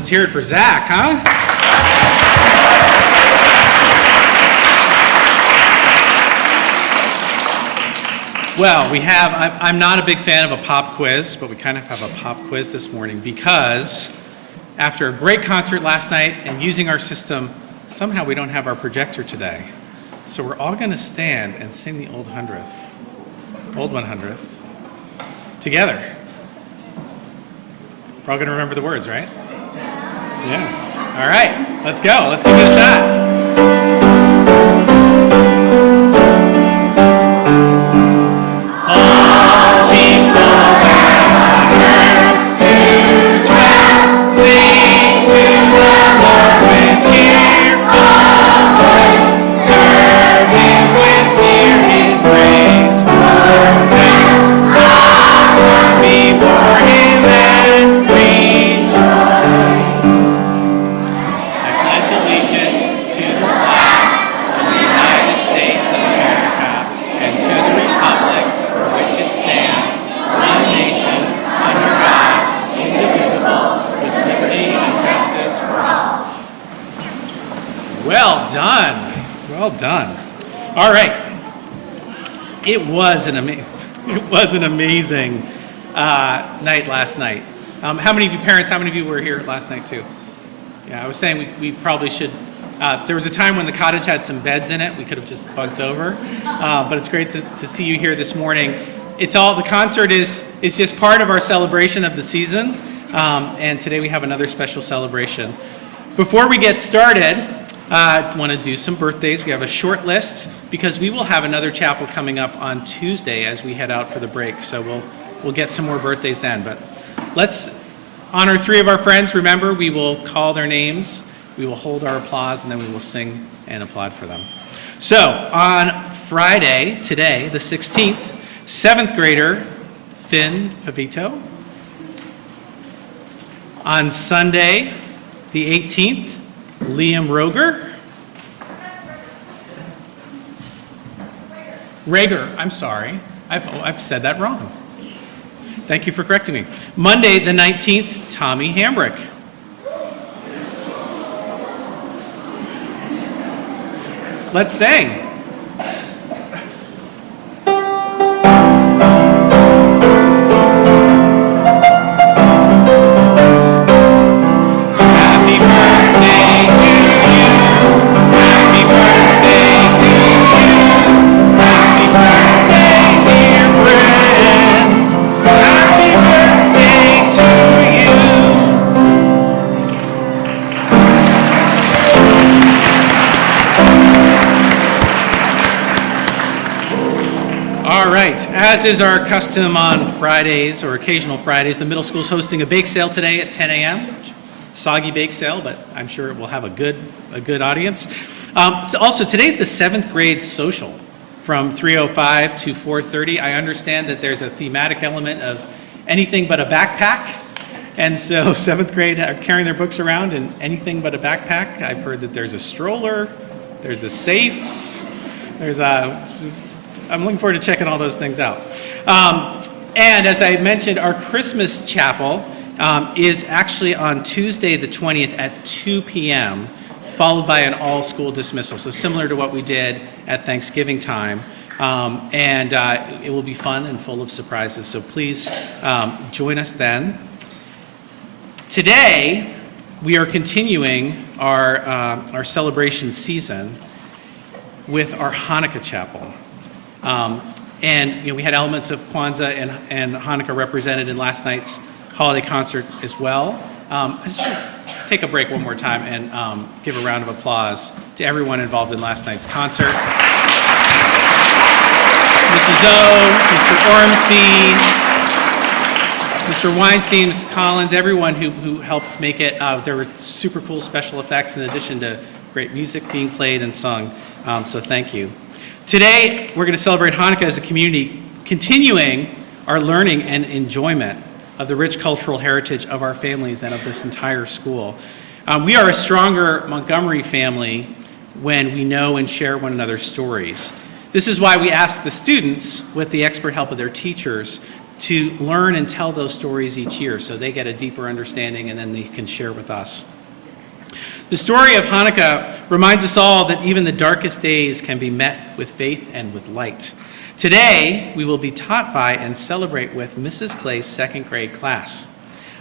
Let's hear it for Zach, huh? Well, I'm not a big fan of a pop quiz, but we kind of have a pop quiz this morning because after a great concert last night and using our system, somehow we don't have our projector today. So we're all going to stand and sing the Old 100th, together. We're all going to remember the words, right? Yes. All right, let's go. Let's give it a shot. Well done. All right. It was an amazing night last night. How many of you parents, how many of you were here last night too? Yeah, I was saying we probably should, there was a time when the cottage had some beds in it. We could have just bunked over. But it's great to see you here this morning. The concert is just part of our celebration of the season. And today we have another special celebration. Before we get started, I want to do some birthdays. We have a short list because we will have another chapel coming up on Tuesday as we head out for the break. So we'll get some more birthdays then. But let's honor three of our friends. Remember, we will call their names, we will hold our applause, and then we will sing and applaud for them. So on Friday, today, the 16th, 7th grader Finn Pavito. On Sunday, the 18th, Liam Roger. Rager, I'm sorry. I've said that wrong. Thank you for correcting me. Monday, the 19th, Tommy Hambrick. Let's sing. As is our custom on Fridays or occasional Fridays, the middle school is hosting a bake sale today at 10 a.m. Soggy bake sale, but I'm sure it will have a good audience. Also, today's the 7th grade social from 3:05 to 4:30. I understand that there's a thematic element of anything but a backpack. And so 7th grade are carrying their books around in anything but a backpack. I've heard that there's a stroller, there's a safe, I'm looking forward to checking all those things out. And as I mentioned, our Christmas chapel is actually on Tuesday the 20th at 2 p.m., followed by an all-school dismissal. So similar to what we did at Thanksgiving time. And it will be fun and full of surprises. So please join us then. Today, we are continuing our celebration season with our Hanukkah chapel. And we had elements of Kwanzaa and Hanukkah represented in last night's holiday concert as well. I just want to take a break one more time and give a round of applause to everyone involved in last night's concert. Mrs. O, Mr. Ormsby, Mr. Weinstein, Ms. Collins, everyone who helped make it. There were super cool special effects in addition to great music being played and sung. So thank you. Today, we're going to celebrate Hanukkah as a community, continuing our learning and enjoyment of the rich cultural heritage of our families and of this entire school. We are a stronger Montgomery family when we know and share one another's stories. This is why we ask the students, with the expert help of their teachers, to learn and tell those stories each year so they get a deeper understanding and then they can share with us. The story of Hanukkah reminds us all that even the darkest days can be met with faith and with light. Today, we will be taught by and celebrate with Mrs. Clay's second grade class.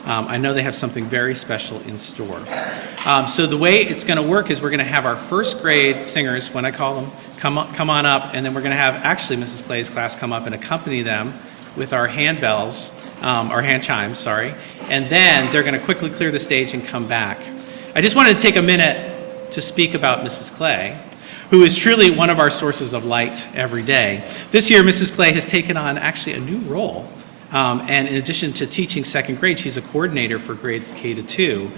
I know they have something very special in store. So the way it's going to work is we're going to have our first grade singers, when I call them, come on up, and then we're going to have actually Mrs. Clay's class come up and accompany them with our hand bells, our hand chimes, sorry, and then they're going to quickly clear the stage and come back. I just wanted to take a minute to speak about Mrs. Clay, who is truly one of our sources of light every day. This year, Mrs. Clay has taken on actually a new role. And in addition to teaching second grade, she's a coordinator for grades K to 2.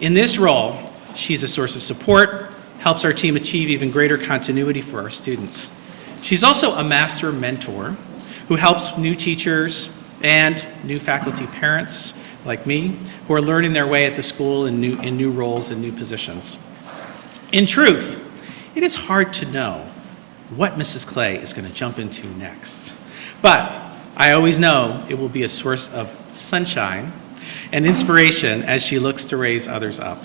In this role, she's a source of support, helps our team achieve even greater continuity for our students. She's also a master mentor who helps new teachers and new faculty parents like me who are learning their way at the school in new roles and new positions. In truth, it is hard to know what Mrs. Clay is going to jump into next. But I always know it will be a source of sunshine and inspiration as she looks to raise others up.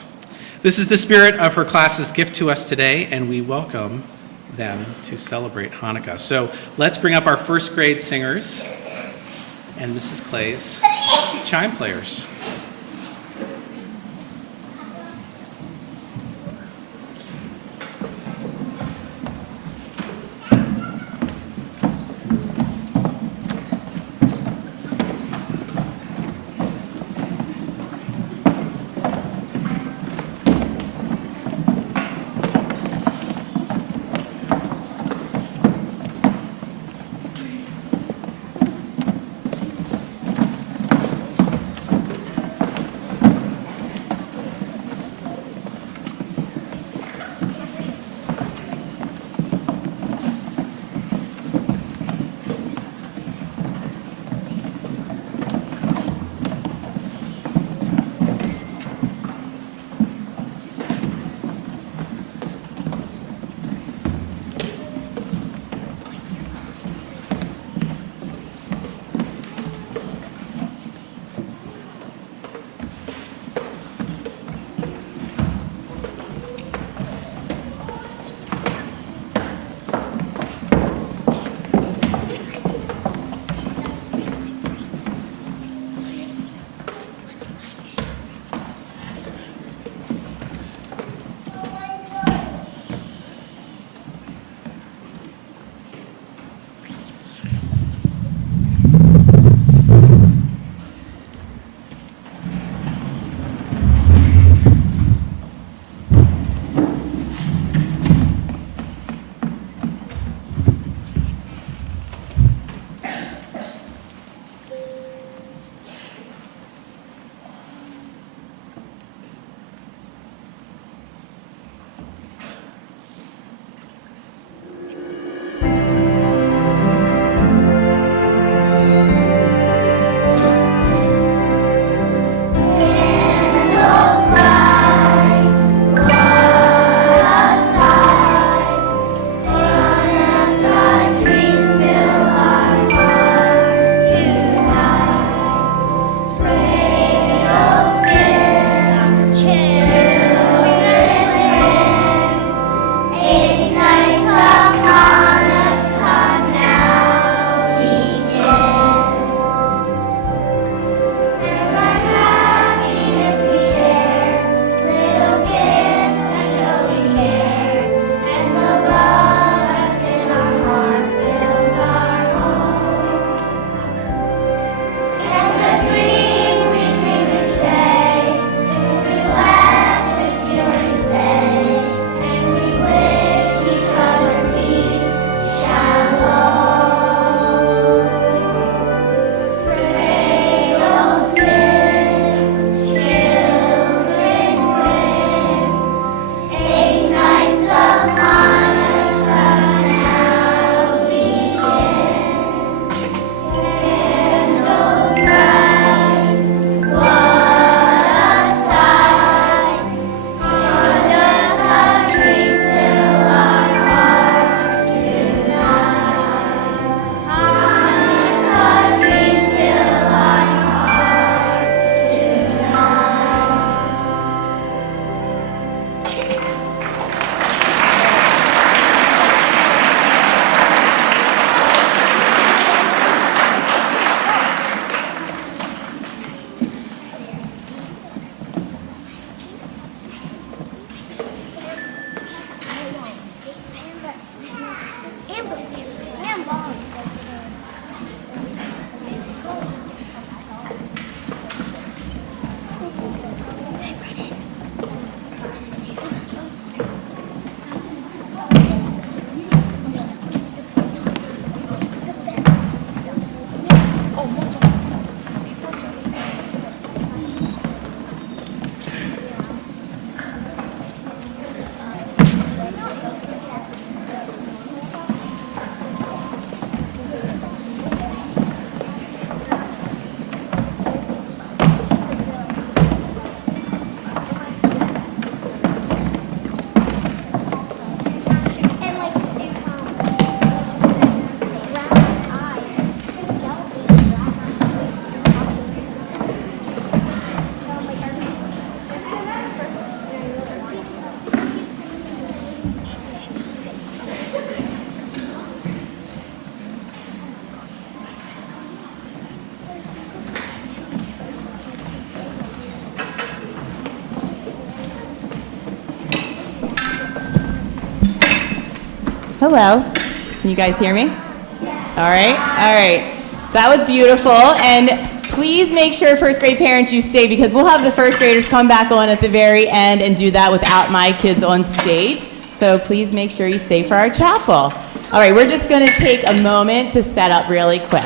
This is the spirit of her class's gift to us today, and we welcome them to celebrate Hanukkah. So let's bring up our first grade singers and Mrs. Clay's chime players. Hello. Can you guys hear me? All right. All right. That was beautiful. And please make sure, first grade parents, you stay, because we'll have the first graders come back on at the very end and do that without my kids on stage. So please make sure you stay for our chapel. All right, we're just going to take a moment to set up really quick.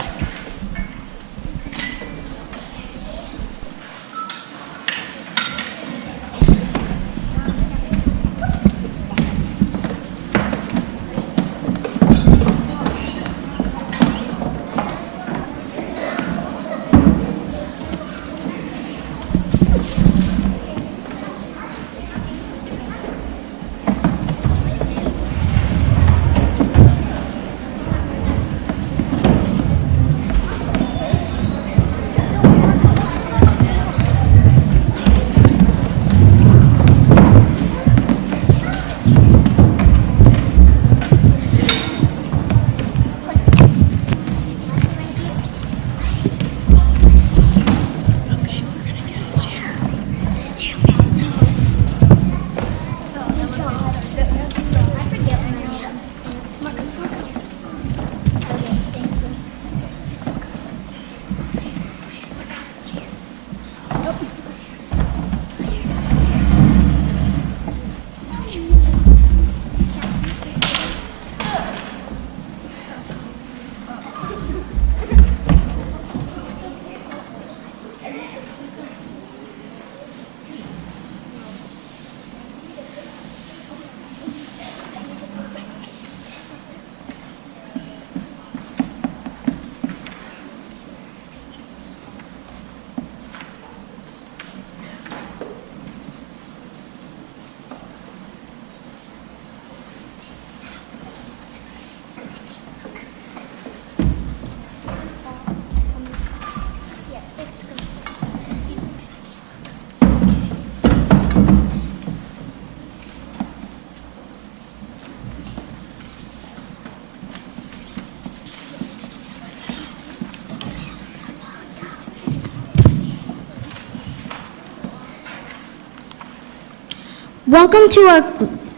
Welcome to our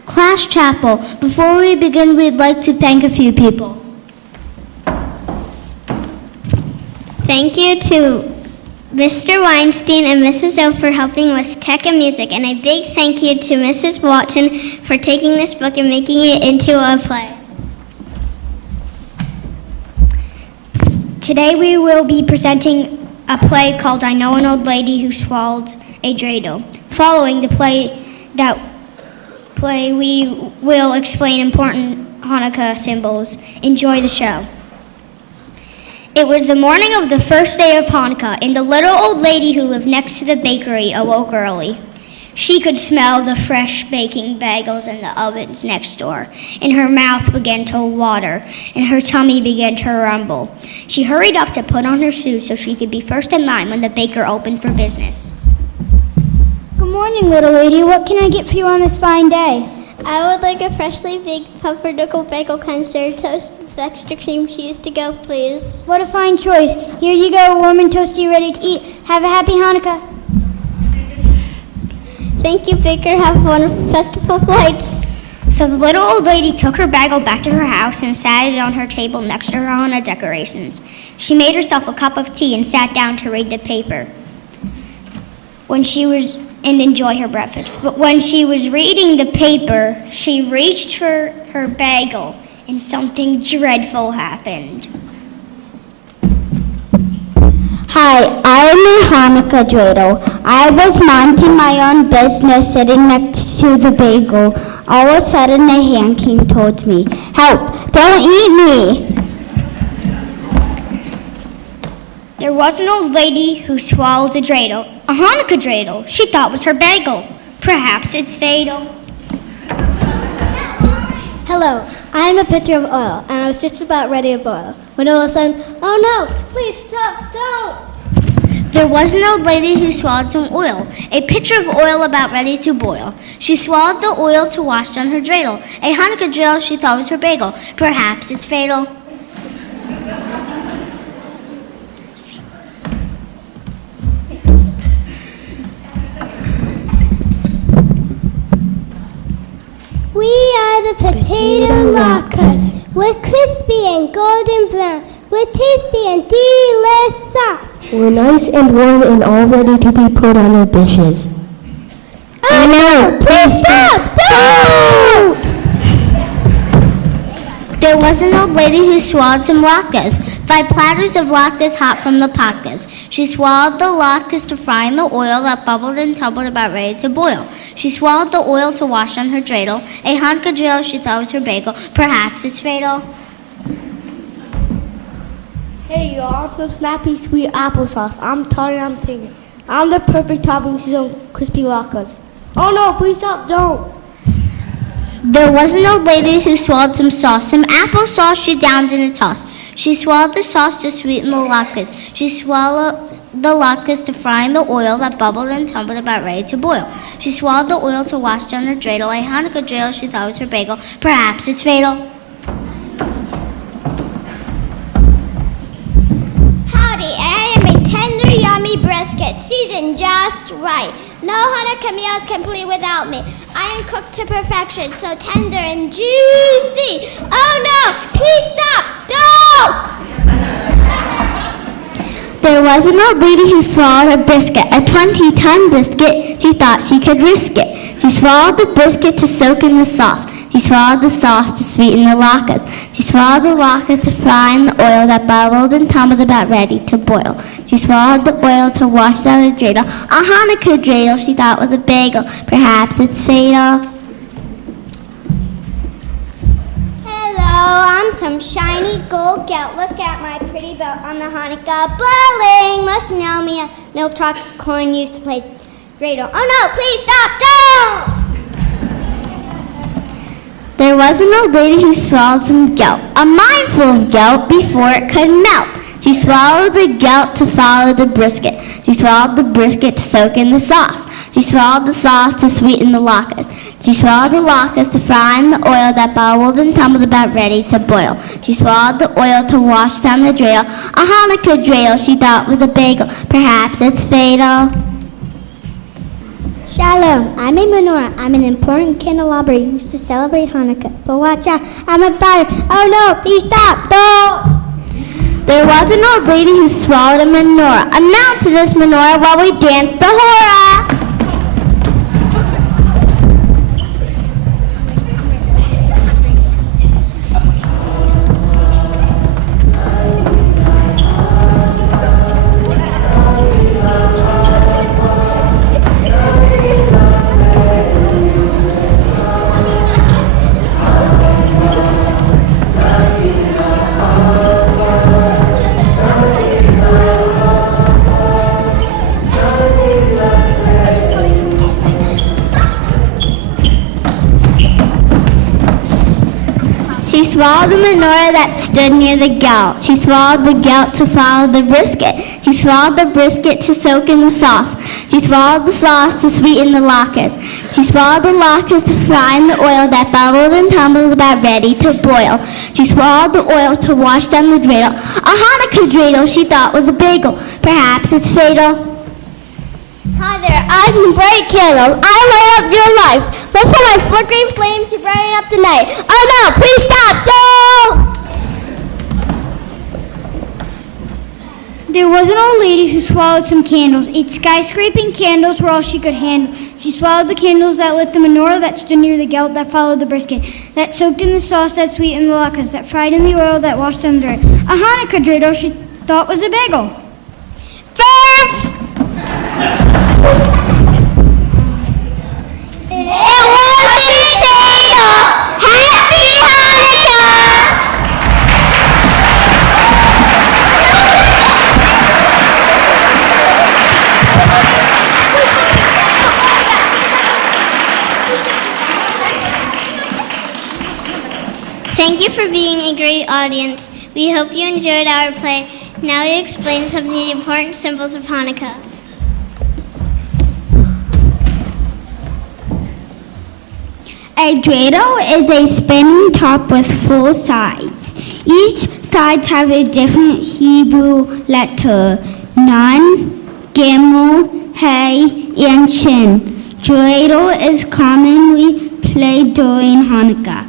class chapel. Before we begin, we'd like to thank a few people. Thank you to Mr. Weinstein and Mrs. O for helping with tech and music, and a big thank you to Mrs. Watson for taking this book and making it into a play. Today we will be presenting a play called I Know an Old Lady Who Swallowed a Dreidel. Following the play, we will explain important Hanukkah symbols. Enjoy the show. It was the morning of the first day of Hanukkah, and the little old lady who lived next to the bakery awoke early. She could smell the fresh baking bagels in the ovens next door, and her mouth began to water, and her tummy began to rumble. She hurried up to put on her shoes so she could be first in line when the baker opened for business. Good morning, little lady. What can I get for you on this fine day? I would like a freshly baked pumpernickel bagel canister toast with extra cream cheese to go, please. What a fine choice. Here you go, warm and toasty, ready to eat. Have a happy Hanukkah. Thank you, Baker. Have wonderful festival flights. So the little old lady took her bagel back to her house and sat it on her table next to her Hanukkah decorations. She made herself a cup of tea and sat down to read the paper and enjoy her breakfast. But when she was reading the paper, she reached for her bagel and something dreadful happened. Hi, I'm a Hanukkah dreidel. I was minding my own business sitting next to the bagel. All of a sudden, a hand king told me, "Help, don't eat me!" There was an old lady who swallowed a dreidel, a Hanukkah dreidel. She thought it was her bagel. Perhaps it's fatal. Hello, I'm a pitcher of oil, and I was just about ready to boil, when all of a sudden, "Oh no, please stop, don't!" There was an old lady who swallowed some oil, a pitcher of oil about ready to boil. She swallowed the oil to wash down her dreidel, a Hanukkah dreidel she thought was her bagel. Perhaps it's fatal. We are the potato latkes, with crispy and golden brown, with tasty and delicious sauce. We're nice and warm and all ready to be put on our dishes. Oh no! Please stop! Don't! There was an old lady who swallowed some latkes, 5 platters of latkes hot from the latkes. She swallowed the latkes to fry in the oil that bubbled and tumbled about ready to boil. She swallowed the oil to wash on her dreidel, a Hanukkah dreidel she thought was her bagel. Perhaps it's fatal. Hey y'all, I'm some snappy sweet applesauce. I'm tart and I'm thinking. I'm the perfect topping to some crispy latkes. Oh no, please stop, don't. There was an old lady who swallowed some sauce. Some applesauce she downed in a toss. She swallowed the sauce to sweeten the latkes. She swallowed the latkes to fry in the oil that bubbled and tumbled about ready to boil. She swallowed the oil to wash down her dreidel, a Hanukkah dreidel she thought was her bagel. Perhaps it's fatal. Howdy, I am a tender, yummy brisket, seasoned just right. No Hanukkah meal is complete without me. I am cooked to perfection, so tender and juicy. Oh no, please stop, don't! There was an old lady who swallowed a brisket, a 20-ton brisket. She thought she could risk it. She swallowed the brisket to soak in the sauce. She swallowed the sauce to sweeten the latkes. She swallowed the latkes to fry in the oil that bubbled and tumbled about ready to boil. She swallowed the oil to wash down the dreidel, a Hanukkah dreidel she thought was a bagel. Perhaps it's fatal. Hello, I'm some shiny gold gelt. Look at my pretty belt on the Hanukkah bling. Must know me a milk chocolate coin used to play dreidel. Oh no, please stop, don't! There was an old lady who swallowed some gelt, a mindful of gelt before it could melt. She swallowed the gelt to follow the brisket. She swallowed the brisket to soak in the sauce. She swallowed the sauce to sweeten the latkes. She swallowed the latkes to fry in the oil that bubbled and tumbled about ready to boil. She swallowed the oil to wash down the dreidel, a Hanukkah dreidel she thought was a bagel. Perhaps it's fatal. Shalom, I'm a menorah. I'm an important candelabra used to celebrate Hanukkah. But watch out, I'm on fire. Oh no, please stop, don't! There was an old lady who swallowed a menorah. A mount to this menorah while we danced the hora. She swallowed the menorah that stood near the gelt. She swallowed the gelt to follow the brisket. She swallowed the brisket to soak in the sauce. She swallowed the sauce to sweeten the latkes. She swallowed the latkes to fry in the oil that bubbled and tumbled about ready to boil. She swallowed the oil to wash down the dreidel, a Hanukkah dreidel she thought was a bagel. Perhaps it's fatal. Hi there, I can bright candles. I light up your life. Look for my flickering flames to brighten up the night. Oh no, please stop, don't! There was an old lady who swallowed some candles. 8 skyscraping candles were all she could handle. She swallowed the candles that lit the menorah that stood near the gelt that followed the brisket, that soaked in the sauce that sweetened the latkes, that fried in the oil that washed down the dreidel. A Hanukkah dreidel she thought was a bagel. It wasn't fatal! Happy Hanukkah! Thank you for being a great audience. We hope you enjoyed our play. Now we explain some of the important symbols of Hanukkah. A dreidel is a spinning top with 4 sides. Each side have a different Hebrew letter: Nun, Gimel, Hey, and Shin. Dreidel is commonly played during Hanukkah.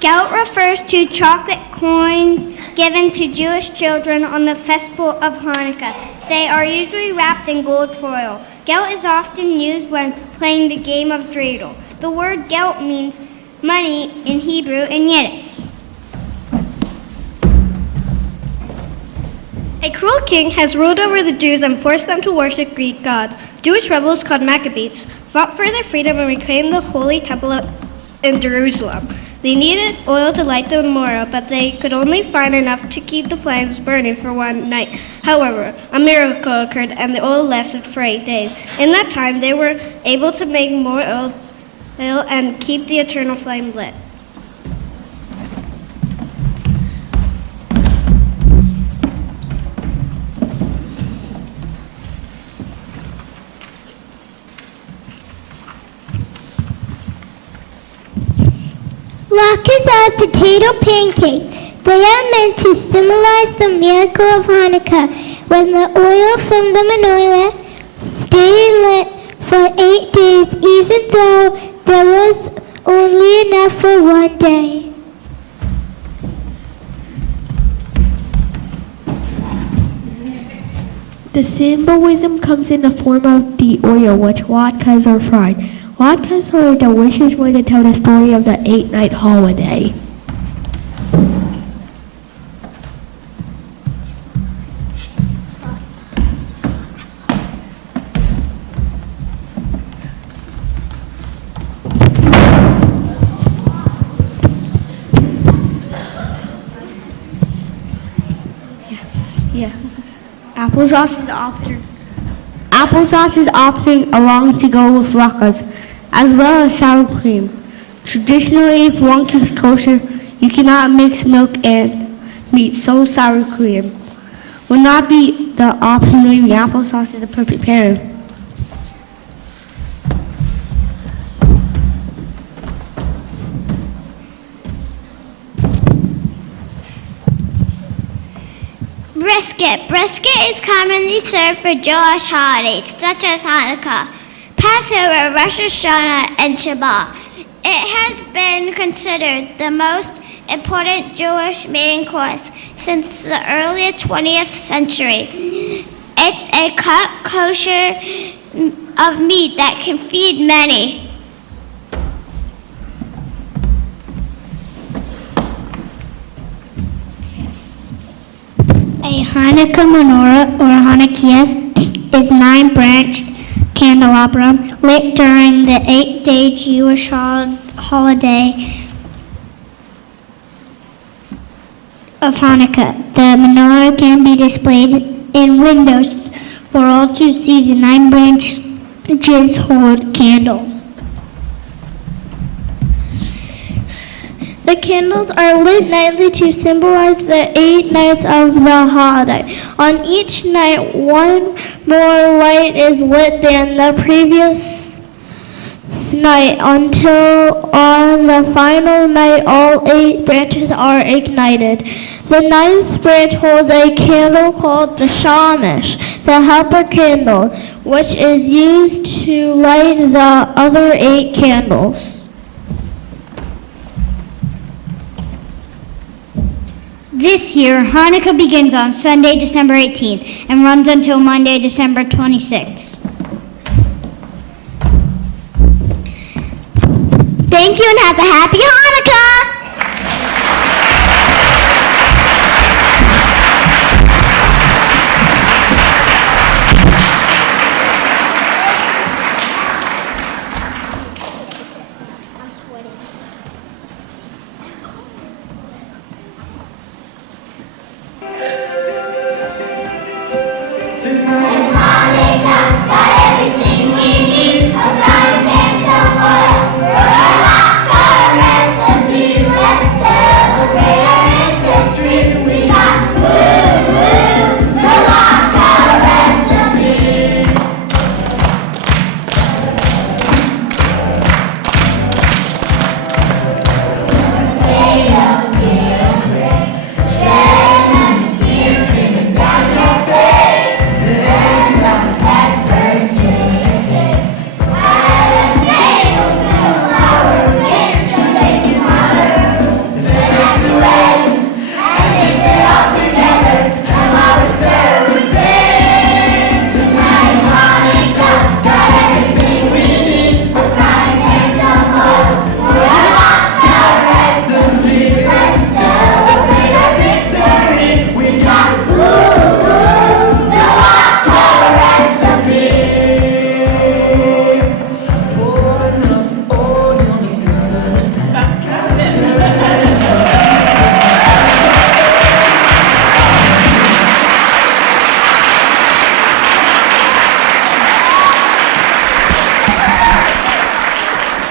Gelt refers to chocolate coins given to Jewish children on the festival of Hanukkah. They are usually wrapped in gold foil. Gelt is often used when playing the game of dreidel. The word gelt means money in Hebrew and Yiddish. A cruel king has ruled over the Jews and forced them to worship Greek gods. Jewish rebels called Maccabees fought for their freedom and reclaimed the holy temple in Jerusalem. They needed oil to light the menorah, but they could only find enough to keep the flames burning for one night. However, a miracle occurred and the oil lasted for 8 days. In that time, they were able to make more oil and keep the eternal flame lit. Latkes are potato pancakes. They are meant to symbolize the miracle of Hanukkah, when the oil from the menorah stayed lit for 8 days, even though there was only enough for one day. The symbolism comes in the form of the oil, which latkes are fried. Latkes are a delicious way to tell the story of the 8-night holiday. Applesauce is often along to go with latkes, as well as sour cream. Traditionally, if one keeps kosher, you cannot mix milk and meat, so sour cream would not be the option. Leaving applesauce is the perfect pairing. Brisket. Brisket is commonly served for Jewish holidays, such as Hanukkah, Passover, Rosh Hashanah, and Shabbat. It has been considered the most important Jewish main course since the early 20th century. It's a cut kosher of meat that can feed many. A Hanukkah menorah, or Hanukkah, is 9-branched candelabra lit during the 8-day Jewish holiday of Hanukkah. The menorah can be displayed in windows for all to see. The 9 branches hold candles. The candles are lit nightly to symbolize the 8 nights of the holiday. On each night, one more light is lit than the previous night, until on the final night, all 8 branches are ignited. The 9th branch holds a candle called the shamash, the helper candle, which is used to light the other 8 candles. This year, Hanukkah begins on Sunday, December 18th, and runs until Monday, December 26th. Thank you and have a happy Hanukkah! Recipe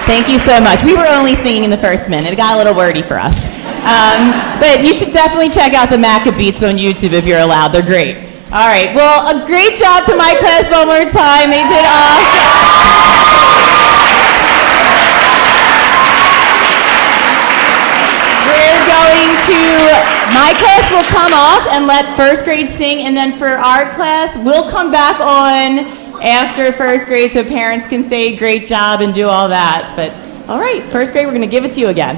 Thank you so much. We were only singing in the first minute. It got a little wordy for us. But you should definitely check out the Maccabeats on YouTube if you're allowed. They're great. All right. Well, a great job to my class one more time. They did awesome. My class will come off and let first grade sing, and then for our class, we'll come back on after first grade so parents can say great job and do all that. But all right, first grade, we're going to give it to you again.